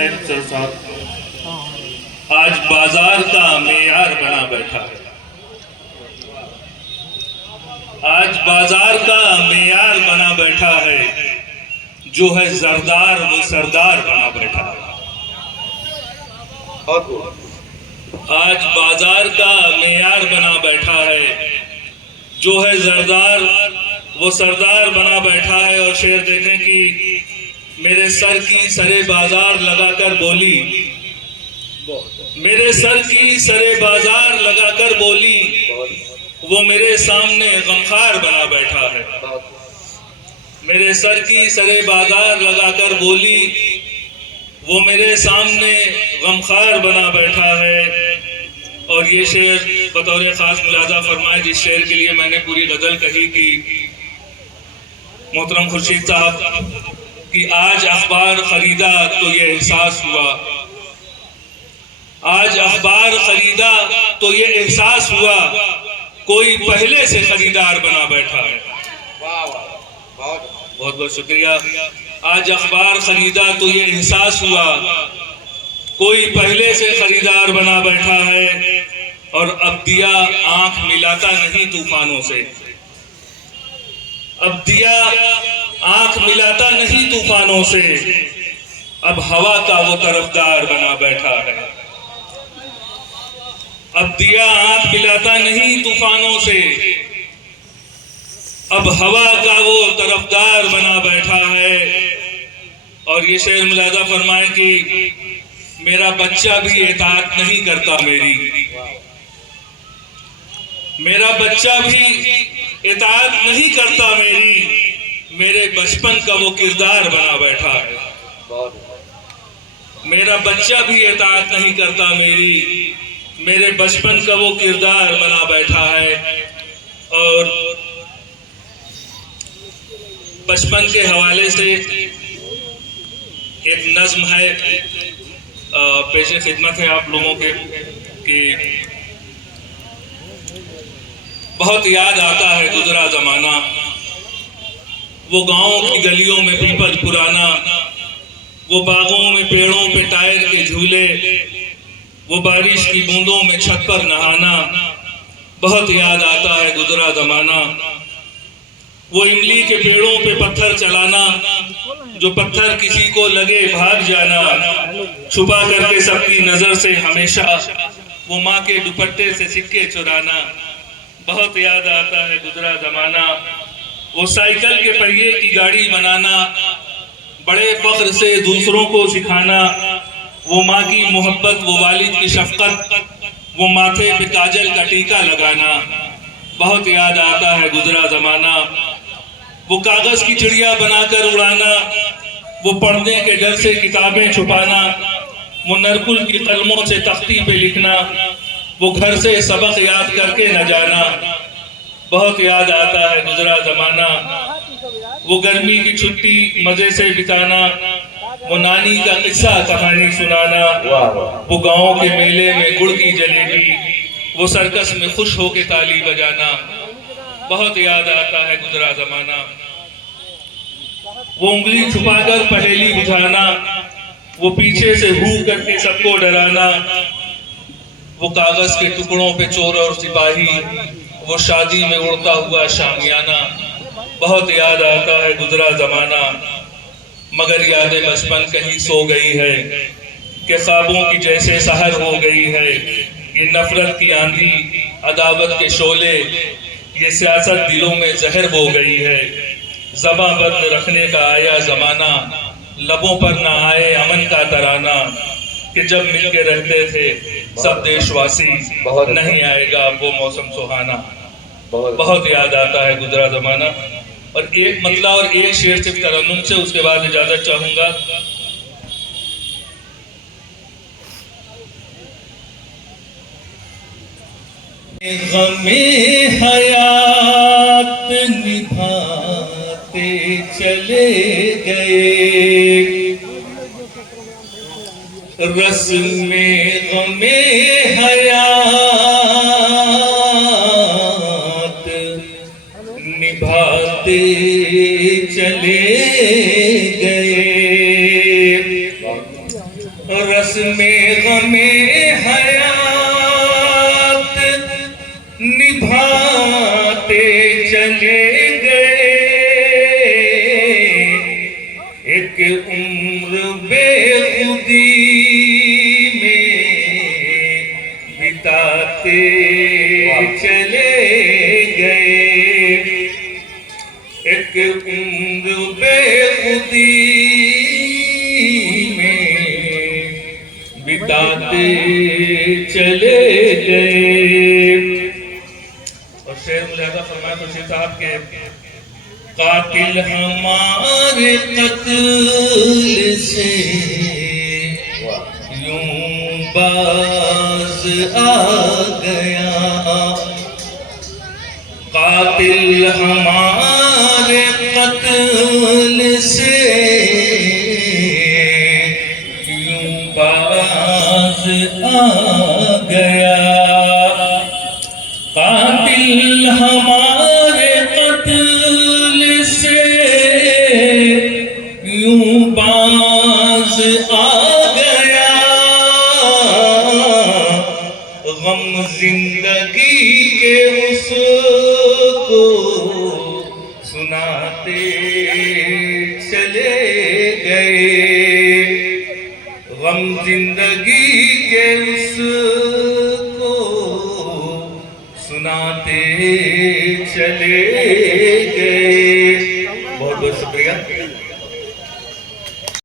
Sir साहब, आज बाजार का मेयार बना बैठा है। आज बाजार का मेयार बना बैठा है, जो है जरदार वो सरदार बना बैठा है। आज बाजार का मेयार बना बैठा है, जो है जरदार वो सरदार बना बैठा है। और शेर देखें कि मेरे सर की सरे बाजार लगाकर बोली, मेरे सर की सरे बाजार लगाकर बोली, वो मेरे सामने गमखार बना बैठा है। मेरे सर की सरे बाजार लगाकर बोली, वो मेरे सामने गमखार बना बैठा है। और ये शेर बतौर खास मुलाजा फरमाए, जिस शेर के लिए मैंने पूरी गजल कही कि मोहतरम खुर्शीद साहब कि आज अखबार खरीदा तो ये एहसास हुआ, आज अखबार खरीदा तो ये एहसास हुआ, कोई पहले से खरीदार बना बैठा है। बहुत बहुत शुक्रिया। आज अखबार खरीदा तो ये एहसास हुआ, कोई पहले से खरीदार बना बैठा है। और अब दिया आंख मिलाता नहीं तूफानों से, अब दिया आंख मिलाता नहीं तूफानों से, अब हवा का वो तरफदार बना बैठा है। अब दिया आंख मिलाता नहीं तूफानों से, अब हवा का वो तरफदार बना बैठा है। और ये शेर मुलाजा फरमाए कि मेरा बच्चा भी इताअत नहीं करता मेरी, मेरा बच्चा भी इताअत नहीं करता मेरी, मेरे बचपन का वो किरदार बना बैठा है। मेरा बच्चा भी इताअत नहीं करता मेरी, मेरे बचपन का वो किरदार बना बैठा है। और बचपन के हवाले से एक नज्म है, पेशे खिदमत है आप लोगों के कि बहुत याद आता है गुजरा जमाना, वो गाँव की गलियों में पीपल पुराना, वो बागों में पेड़ों पे टायर के झूले, वो बारिश की बूंदों में छत पर नहाना। बहुत याद आता है गुजरा जमाना, वो इमली के पेड़ों पे पत्थर चलाना, जो पत्थर किसी को लगे भाग जाना, छुपा करके सबकी नजर से हमेशा वो माँ के दुपट्टे से सिक्के चुराना। बहुत याद आता है गुजरा जमाना, वो साइकिल के पहिए की गाड़ी बनाना, बड़े फख्र से दूसरों को सिखाना, वो माँ की मोहब्बत, वो वालिद की शफकत, वो माथे पे काजल का टीका लगाना। बहुत याद आता है गुजरा जमाना, वो कागज की चिड़िया बनाकर उड़ाना, वो पढ़ने के डर से किताबें छुपाना, वो नरकुल की कलमों से तख्ती पे लिखना, वो घर से सबक याद करके न जाना। बहुत याद आता है गुजरा जमाना, वो गर्मी की छुट्टी मजे से बिताना, वो नानी का किस्सा कहानी सुनाना, वो गाँव के मेले में गुड़ की जलेबी, वो सर्कस में खुश होके ताली बजाना। बहुत याद आता है गुजरा जमाना, वो उंगली छुपाकर पहेली बुझाना, वो पीछे से हू करके सबको डराना, वो कागज के टुकड़ों पे चोर और सिपाही, वो शादी में उड़ता हुआ शामियाना। बहुत याद आता है गुजरा जमाना, मगर यादें बचपन कहीं सो गई है कि ख्वाबों की जैसे सहर हो गई है। ये नफरत की आंधी, अदावत के शोले, ये सियासत दिलों में जहर बो गई है। ज़बां बंद रखने का आया जमाना, लबों पर ना आए अमन का तराना, कि जब मिलके रहते थे सब देशवासी, नहीं आएगा वो मौसम सुहाना। बहुत याद आता है गुजरा जमाना। और एक मतला और एक शेर सिर्फ तरन्नुम से, उसके बाद इजाजत चाहूंगा। गमे हयात निभाते चले गए, रस्मे गमे हयात निभाते चले गए। रस में गमे हयात निभाते चले गए, एक उम्र बेखुदी में बिताते चले गए, एक उम्र बेखुदी बिताते चले गए। और शेर मुलाजा फरमाया तो शेर साहब के कातिल हमारे कत्ल से यूं बाज आ गया, कातिल हमारे कत्ल से आ गया, कातिल हमारे कत्ल से यूं बाज आ गया, गम जिंदगी के उसको सुनाते चले गए, गम जिंदगी के उसको सुनाते चले